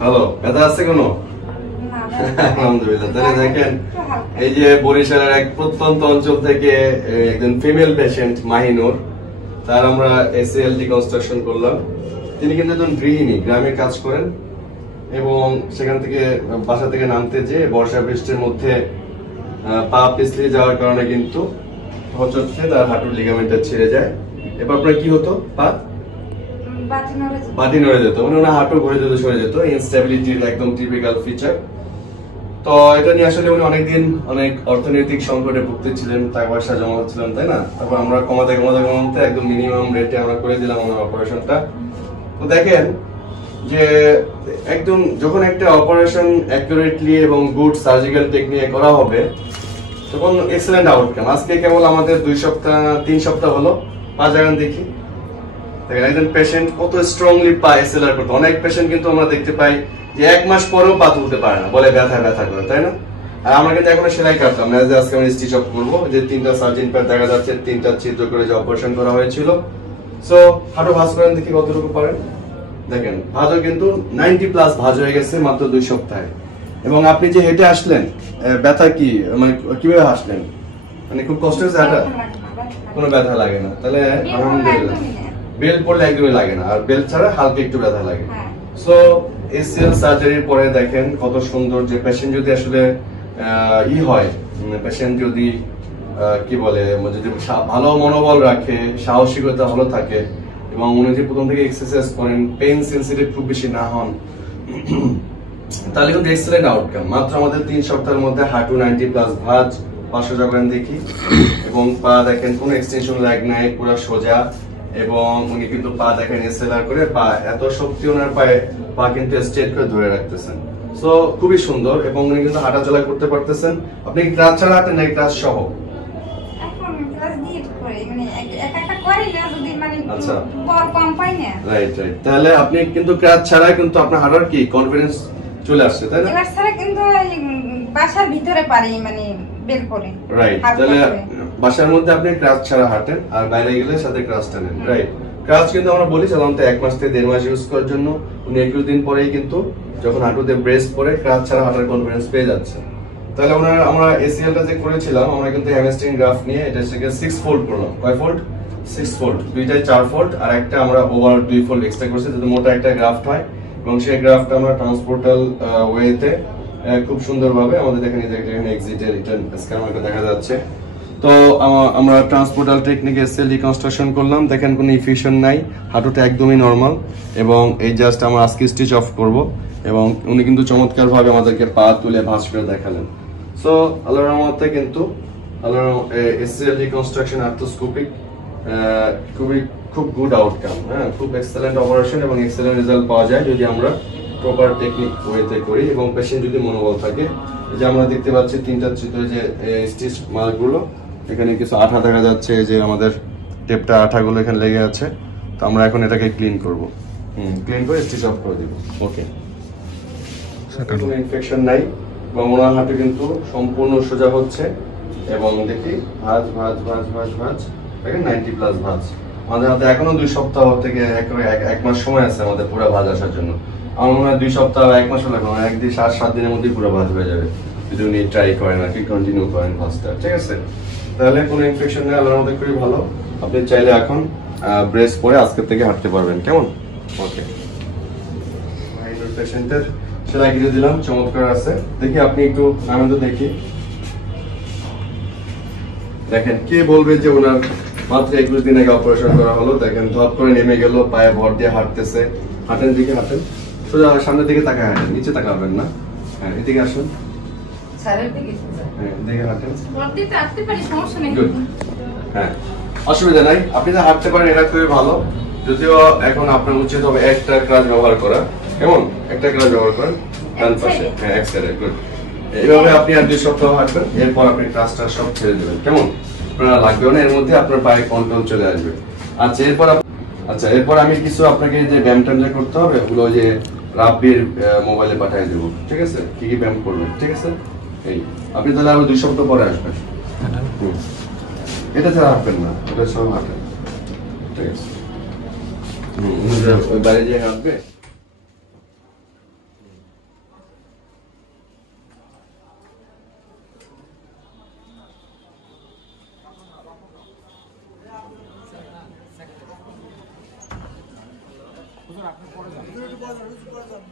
ভালো ব্যথা আছে কোনো? আলহামদুলিল্লাহ। তাহলে দেখেন এই যে বরিশালের এক প্রত্যন্ত অঞ্চল থেকে একজন ফিমেল পেশেন্ট মাহিনুর, তার আমরা ACL রিকনস্ট্রাকশন করলাম। তিনি কিন্তু একজন গৃহিণী, গ্রামে কাজ করেন এবং সেখান থেকে বাসা থেকে নামতে যে বর্ষা বৃষ্টির মধ্যে পা পিছলে যাওয়ার কারণে কিন্তু হোঁচট খেয়ে তার হাঁটুর লিগামেন্টটা ছিঁড়ে যায়। এবার আপনার কি হতো? পা বাতি নড়ে যেত, মানে ওনার হাঁটু ঘুরে যেত, সরে যেত। ইনস্টেবিলিটির একদম টিপিক্যাল ফিচার। তো এটা নিয়ে আসলে উনি অনেকদিন অনেক অর্থনৈতিক সংকটে ভুগতেছিলেন, টাকা পয়সা জমা হচ্ছিলেন, তাই না? তারপর আমরা কমাতে একদম মিনিমাম রেটে আমরা করে দিলাম ওনার অপারেশনটা। তো দেখেন যে একদম যখন একটা অপারেশন অ্যাকুরেটলি এবং গুড সার্জিক্যাল টেকনিকে করা হবে তখন এক্সেলেন্ট আউটকাম। আজকে কেবল আমাদের 3 সপ্তাহ হলো পা জাগান দেখি। দেখেন একজন পেশেন্ট কত স্ট্রংলি পা এসএলআর করতে। অনেক পেশেন্ট কিন্তু আমরা দেখতে পাই যে 1 মাস পরেও পা তুলতে পারে না, বলে ব্যথা করে, তাই না? আর আমরা কিন্তু এখনো সেলাই কাটলাম না, যে আজকে আমরা স্টিচ আপ করবো। যে 3টা সার্জিন প্যাড দেখা যাচ্ছে, 3টা ছিদ্র করে যে অপারেশন করা হয়েছিল। সো হাঁটু ভাঁজ করেন দেখি কতটুকু পারেন। দেখেন ভাঁজও কিন্তু 90+ ভাঁজ হয়ে গেছে মাত্র 2 সপ্তাহে। এবং আপনি যে হেঁটে আসলেন, ব্যথা কি মানে কিভাবে আসলেন? মানে খুব কষ্ট হয়েছে হাঁটা? কোনো ব্যথা লাগে না? তাহলে আলহামদুলিল্লাহ। বেল পড়লে একদমই লাগে না, আর বেল ছাড়া হালকা একটু ব্যথা লাগে। সো ACL সার্জারির পরে দেখেন কত সুন্দর। যে পেশেন্ট যদি আসলে হয়, পেশেন্ট যদি কি বলে, যদি ভালো মনোবল রাখে, সাহসিকতা ভালো থাকে এবং উনি যে প্রথম থেকে এক্সারসাইজ করেন, পেইন সেনসিটিভ খুব বেশি না হন, তাহলে কিন্তু এক্সেলেন্ট আউটকাম। মাত্র আমাদের 3 সপ্তাহের মধ্যে হাঁটু 90+ ভাঁজ, পাশে যাবেন দেখি। এবং পা দেখেন কোনো এক্সটেনশন ল্যাগ নাই, পুরো সোজা। এবং উনি কিন্তু পা দেখেন এসএলআর করে, পা এত শক্তি ওনার পায়ে, পা কিন্তু স্ট্রেট করে ধরে রাখতেছেন। সো খুবই সুন্দর। এবং উনি কিন্তু হাঁটা চলা করতে পারতেছেন। আপনি ক্রাচ ছাড়া হাঁটেন নাকি ক্রাচ সহ? আচ্ছা, রাইট। তাহলে আপনি কিন্তু ক্রাচ ছাড়া কিন্তু আপনার হাঁটার কি কনফিডেন্স চলে আসছে, তাই না? ক্রাচ ছাড়া কিন্তু বাসার ভিতরে পারি, মানে বের করে। রাইট। তাহলে বাসার মধ্যে আপনি ক্রাচ ছাড়া হাঁটেন, আর বাইরে গেলে সাথে ক্রাচ টানেন। রাইট। ক্রাচ কিন্তু আমরা বলি সাধারণত 1 মাস থেকে 1.5 মাস ইউজ করার জন্য। উনি 21 দিন পরেই কিন্তু যখন হাঁটুতে ব্রেস পরে ক্রাচ ছাড়া হাঁটার কনফিডেন্স পেয়ে যাচ্ছে। তাহলে আমরা ACL-টা যে করেছিলাম, আমরা কিন্তু হ্যামস্ট্রিং গ্রাফট নিয়ে এটা থেকে 6 ফোল্ড করলাম। কয় ফোল্ড? 6 ফোল্ড। দুইটাই 4 ফোল্ড, আর একটা আমরা ওভার 2 ফোল্ড এক্সট্রা করছি যাতে মোটা একটা গ্রাফট হয়। এবং সেই গ্রাফটটা আমরা ট্রান্সপোর্টাল ওয়েতে খুব সুন্দরভাবে আমাদের দেখেন এখানে এক্সিটের রিটার্ন স্ক্যানারটা দেখা যাচ্ছে। তো আমরা ট্রান্সপোর্টাল টেকনিকে ACL রিকনস্ট্রাকশন করলাম। দেখেন কোনো ইফিউশন নাই, হাঁটুটা একদমই নরমাল। এবং এই জাস্ট আমরা আজকে স্টিচ অফ করব। এবং উনি কিন্তু চমৎকারভাবে আমাদেরকে পা তুলে ভাঁজ করে দেখালেন। সো আল্লাহর রহমতে কিন্তু ACL রিকনস্ট্রাকশন আর্থ্রোস্কোপিক খুব গুড আউটকাম। হ্যাঁ, খুব এক্সেলেন্ট অপারেশন এবং এক্সেলেন্ট রেজাল্ট পাওয়া যায় যদি আমরা প্রপার টেকনিক ওয়েতে করি এবং পেশেন্ট যদি মনোবল থাকে। যে আমরা দেখতে পাচ্ছি 3টা চিত্রে যে স্টিচ মার্কগুলো, এখানে কিছু আঠা দেখা যাচ্ছে, যে আমাদের টেপটা আঠাগুলো এখানে লেগে আছে। তো আমরা এখন এটাকে ক্লিন করব। ক্লিন করে স্টিচ অফ করে দিব। ওকে, কোনো ইনফেকশন নাই এবং ওনার হাঁটু কিন্তু সম্পূর্ণ সোজা হচ্ছে। এবং দেখি ভাঁজ ভাঁজ ভাঁজ ভাঁজ ভাঁজ, দেখেন 90+ ভাঁজ। আমাদের হাতে এখনো 2 সপ্তাহ থেকে 1 মাস সময় আছে আমাদের পুরো ভাঁজ আসার জন্য। আমার মনে হয় 2 সপ্তাহ 1 মাসও লাগবে না, 7 দিনের মধ্যেই পুরো ভাঁজ হয়ে যাবে যদি উনি ট্রাই করেন আর কি, কন্টিনিউ করেন ভাঁজটা। ঠিক আছে? তাহলে কোনো ইনফেকশন নেই, আল্লাহর মধ্যে খুবই ভালো। আপনি চাইলে এখন ব্রেস পরে আজকের থেকে হাঁটতে পারবেন। কেমন? ওকে, পেশেন্টের সেলাই করে দিলাম, চমৎকার আছে। দেখি আপনি একটু নামেন তো দেখি। দেখেন কে বলবে যে ওনার মাত্র 21 দিন আগে অপারেশন করা হলো। দেখেন ধপ করে নেমে গেল, পায়ে ভর দিয়ে হাঁটতেছে। হাঁটেন দিকে, হাঁটেন সোজা, সামনের দিকে তাকায় হাঁটেন, নিচে তাকাবেন না। হ্যাঁ, এদিকে আসুন। হ্যাঁ, দিকে হাঁটেন। হ্যাঁ, অসুবিধা নাই, আপনি তো হাঁটতে পারেন, এটা খুবই ভালো। যদিও এখন আপনার উচিত হবে একটা ক্রাচ ব্যবহার করা। কেমন? একটা ক্রাচ ব্যবহার করেন ডান পাশে। হ্যাঁ, এক সাইডে। গুড। এইভাবে আপনি আর 2 সপ্তাহ হাঁটবেন, এরপর আপনি ক্রাচটা সব ছেড়ে দেবেন। কেমন? আপনার লাগবেও না, এর মধ্যে আপনার পায়ে কন্ট্রোল চলে আসবে। এরপর আমি কিছু আপনাকে যে ব্যায়াম ট্যাম করতে হবে ওগুলো যে রাব্বির মোবাইলে পাঠিয়ে দেবো। ঠিক আছে? কি কি ব্যায়াম করবেন। ঠিক আছে? এই আপনি তাহলে আরো 2 সপ্তাহ পরে আসবেন। এটা ছাড়া হাঁটবেন না, এটা সব হাঁটেন। ঠিক আছে? ওই বাইরে যে হাঁটবে। হুজুর আপনি পরে যান। হুজুর একটু পরে যান, হুজুর পরে যান।